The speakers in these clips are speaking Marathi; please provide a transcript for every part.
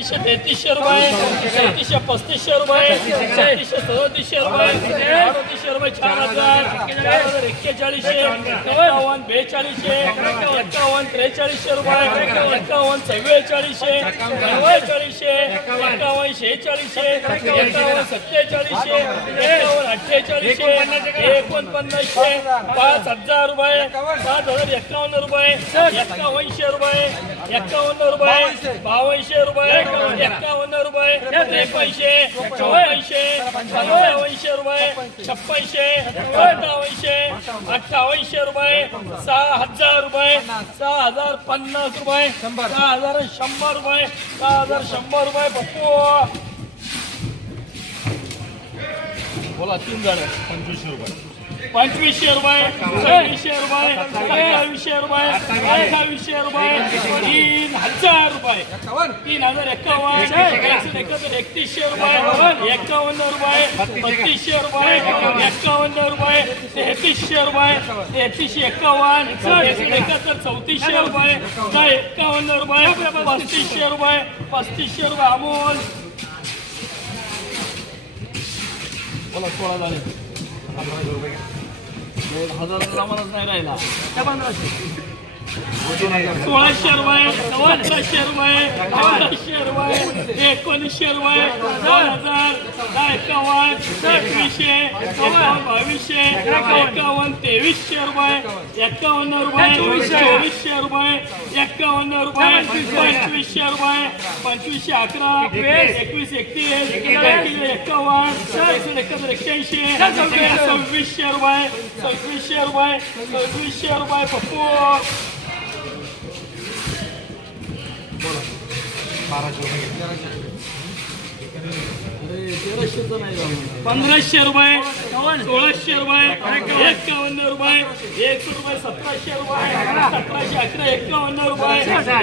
तीनशे तेहतीसशे रुपये तेहतीसशे पस्तीसशे रुपये तेहतीसशे सदतीसशे रुपये अडतीसशे रुपये चार हजार चार हजार एक्केचाळीसशे एकावन्न बेचाळीसशे एकावन्न त्रेचाळीसशे रुपये एकावन्न चव्वेचाळीसशे चव्वेचाळीसशे एकावन्न शेहेचाळीसशे एकावन्न सत्तेचाळीसशे एकावन्न अठ्ठेचाळीसशे एकोणपन्नासशे पाच हजार रुपये पाच हजार एकावन्न रुपये एकावन्नशे रुपये एकावन्न रुपये बावनशे रुपये एकावन्न रुपये त्रेपनशे चौऱ्याऐंशे पंचावन्नशे रुपये छप्पनशे सत्तावनशे अठ्ठावनशे रुपये सहा हजार रुपये सहा हजार पन्नास रुपये सहा हजार शंभर रुपये सहा हजार शंभर रुपये पप्पू बोला तीन झाडं पंचवीसशे रुपये. पंचवीसशे रुपये सव्वीसशे रुपये सत्तावीसशे रुपये अठ्ठावीसशे रुपये तीन हजार रुपये. तीन हजार एकावन्न एकाहत्तर एकतीसशे रुपये एकावन्न रुपये बत्तीसशे रुपये एकावन्न रुपये तेहतीसशे रुपये तेहतीसशे एकावन्न एकाहत्तर चौतीसशे रुपये एकावन्न रुपये पस्तीसशे रुपये पस्तीसशे रुपये अमोल. बोला सोळा झाले. हजाराचा नाही राहिला. सोळाशे रुपये सतराशे रुपये अठराशे रुपये. एकोणीसशे रुपये दोन हजार एकावन्न एकवीसशे एकावन्न बावीसशे एकावन्न तेवीसशे रुपये एकावन्न रुपये चोवीसशे रुपये एकावन्न रुपये पंचवीसशे रुपये पंचवीसशे अकरा एकवीस एकतीस एकावन्न एकाहत्तर एक्क्याऐंशी सव्वीसशे रुपये सव्वीसशे रुपये सव्वीसशे रुपये पप्पू पंधराशे रुपये सोळाशे रुपये एकावन्न रुपये एकशे रुपये सतराशे रुपये सतराशे अकरा एकावन्न रुपये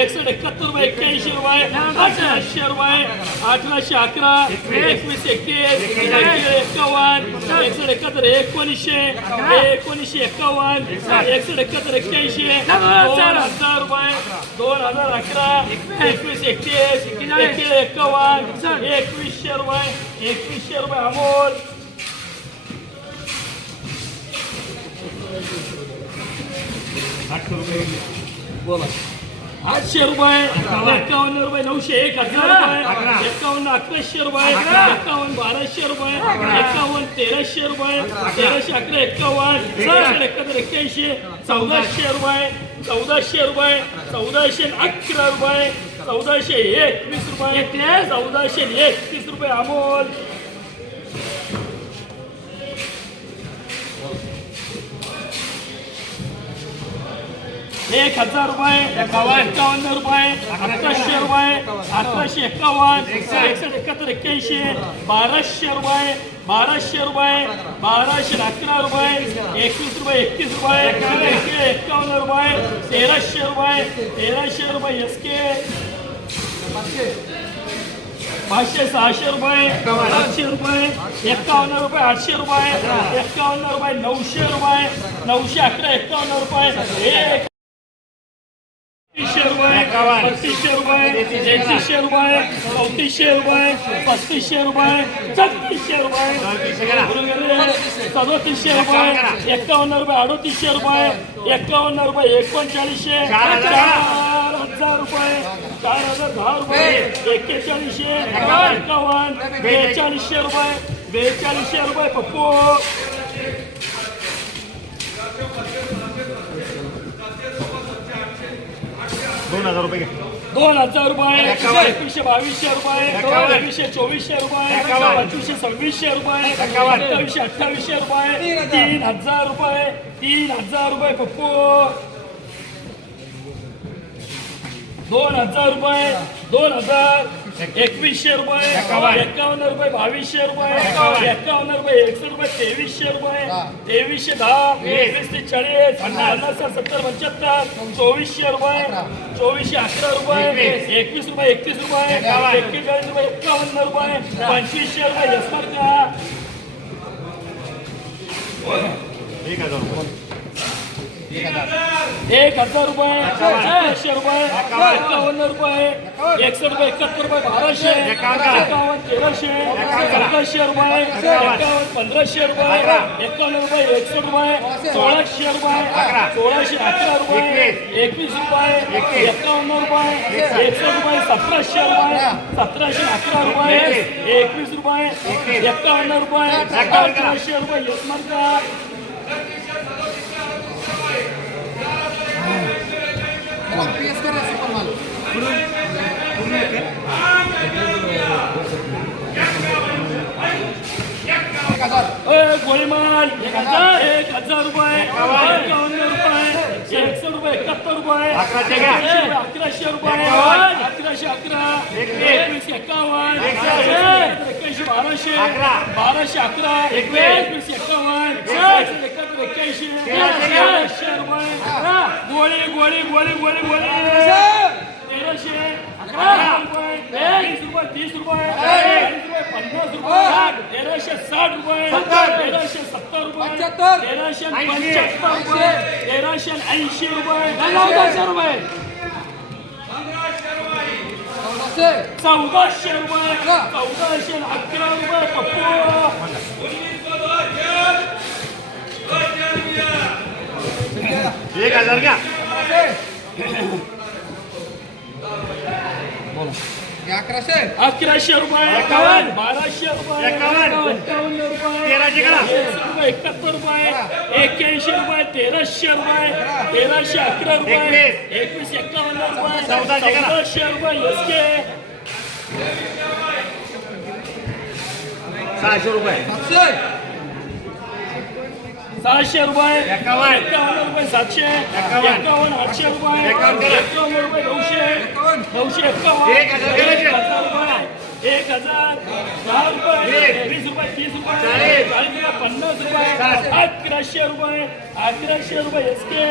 एकसष्ट एकाहत्तर रुपये एक्क्याऐंशी रुपये अठराशे रुपये अठराशे अकरा एकवीस एकवीस एकावन्न एकसष्ट एकाहत्तर एकोणीसशे एकोणीसशे एकावन्न एकसष्ट एकाहत्तर एक्क्याऐंशी दोन हजार रुपये. हजार अकरा एकवीस एकतीस एकतीस एकावन्न एकवीसशे रुपये एकवीसशे रुपये अमोल. बोला. आठशे रुपये एकावन्न रुपये नऊशे एक हजार रुपये एकावन्न अकराशे रुपये एकावन्न बाराशे रुपये एकावन्न तेराशे रुपये तेराशे अकरा एकावन्न सहाशे एकाहत्तर एक्क्याऐंशी चौदाशे रुपये चौदाशे रुपये चौदाशे अकरा रुपये चौदाशे एकवीस रुपये चौदाशे एकतीस रुपये अमोल. एक हजार रुपये एकावन्न रुपये अकराशे रुपये अकराशे एकावन्न एकसष्ट एकाहत्तर एक्क्याऐंशी बाराशे रुपये बाराशे रुपये बाराशे अकरा रुपये एकवीस रुपये एकतीस रुपये एकशे एकावन्न रुपये तेराशे रुपये तेराशे रुपये एस के पाचशे सहाशे रुपये आठशे रुपये एकावन्न रुपये आठशे रुपये एकावन्न रुपये नऊशे रुपये नऊशे अकरा एकावन्न रुपये एक रुपये बत्तीसशे रुपये तेहतीसशे रुपये चौतीसशे रुपये पस्तीसशे रुपये छत्तीसशे रुपये सदोतीसशे रुपये एकावन्न रुपये अडोतीसशे रुपये एकावन्न रुपये एकोणचाळीसशे चार हजार रुपये चार हजार दहा रुपये एक्केचाळीसशे एकावन्न बेचाळीसशे रुपये बेचाळीसशे रुपये पप्पू. हजार रुपये दोन हजार रुपये एकवीसशे बावीसशे रुपये एकवीसशे चोवीसशे रुपये पंचवीसशे सव्वीसशे रुपये सत्तावीसशे अठ्ठावीसशे रुपये तीन हजार रुपये तीन हजार रुपये पप्पू. दोन हजार रुपये दोन हजार एकवीसशे रुपये एकावन्न. रुपये बावीसशे रुपये एकावन्न. रुपये एकसष्ट रुपये तेवीसशे रुपये तेवीसशे दहा एकवीस ते चाळीस पन्नास. सत्तर पंच्याहत्तर चोवीसशे रुपये चोवीसशे अकरा रुपये एकवीस. रुपये एकतीस रुपये एक्केचाळीस रुपये एकावन्न रुपये पंचवीसशे रुपये का एक हजार रुपये एकशे रुपये एकावन्न रुपये एकसठ रुपये एकाहत्तर रुपये बाराशे एकावन्न तेराशे चौदाशे रुपये एकावन्न पंधराशे रुपये एकावन्न रुपये एकसठ रुपये सोळाशे रुपये सोळाशे अकरा रुपये एकवीस रुपये एकावन्न रुपये एकसष्ट रुपये सतराशे रुपये सतराशे अकरा रुपये एकवीस रुपये एकावन्न रुपये अकराशे रुपये यशमार गोळीमाल एक हजार एक हजार रुपये एकावन्न रुपये एकशे रुपये एकाहत्तर रुपये अकराशे रुपये अकराशे अकरा एकवीस एकावन्न एक्क्याऐंशी बाराशे बाराशे अकरा एकवीस. एकावन्न एकाहत्तर एक्क्याऐंशी एकशे रुपये. गोळी गोळी गोळी गोळी गोळी. तेराशे. अकरा रुपये तीस रुपये चाळीस रुपये. पन्नास रुपये तेराशे साठ रुपये तेराशे सत्तर रुपये तेराशे पंच्याहत्तर रुपये तेराशे ऐंशी रुपये चौदाशे रुपये. चौदाशे. रुपये. चौदाशे अकरा रुपये पप्पू. एक हजार घ्या. अकराशे. रुपये. एकावन्न. बाराशे रुपये. एकावन्न. एकावन्न रुपये. तेराशे करा. रुपये एकाहत्तर रुपये. एक्क्याऐंशी रुपये तेराशे रुपये. तेराशे अकरा रुपये. एकवीस. एकावन्न रुपये. चौदाशे रुपये एसके. सहाशे रुपये. सहाशे रुपये. एकावन्न. रुपये सातशे. एकावन्न. आठशे रुपये. एकावन्न. रुपये नऊशे. नऊशे एकावन्न. एक हजार. दहा रुपये. वीस रुपये तीस रुपये. चाळीस. रुपये पन्नास रुपये. अकराशे रुपये. अकराशे रुपये एस के.